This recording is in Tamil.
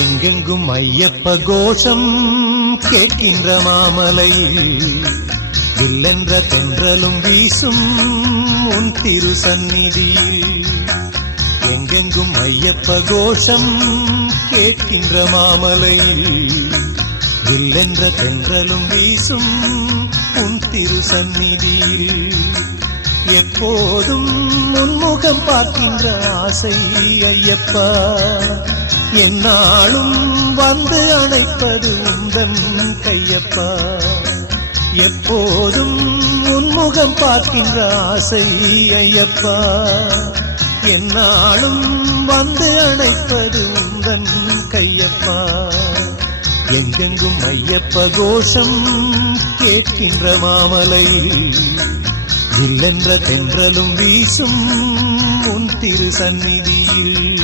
எங்கெங்கும் ஐயப்ப கோஷம் கேட்கின்ற மாமலையில் வில்லென்ற தென்றலும் வீசும் உன் திரு சந்நிதியில். எங்கெங்கும் ஐயப்ப கோஷம் கேட்கின்ற மாமலையில் வில்லென்ற தென்றலும் வீசும் உன் திரு சந்நிதியில். எப்போதும் உன்முகம் பார்க்கின்ற ஆசை ஐயப்பா, என்னாலும் வந்து அணைப்பது உந்தன் கையப்பா. எப்போதும் உன்முகம் பார்க்கின்ற ஆசை ஐயப்பா, என்னாலும் வந்து அணைப்பது உந்தன் கையப்பா. எங்கெங்கும் ஐயப்ப கோஷம் கேட்கின்ற மாமலையில் வில்லென்ற தென்றலும் வீசும் உன் திரு சந்நிதியில்.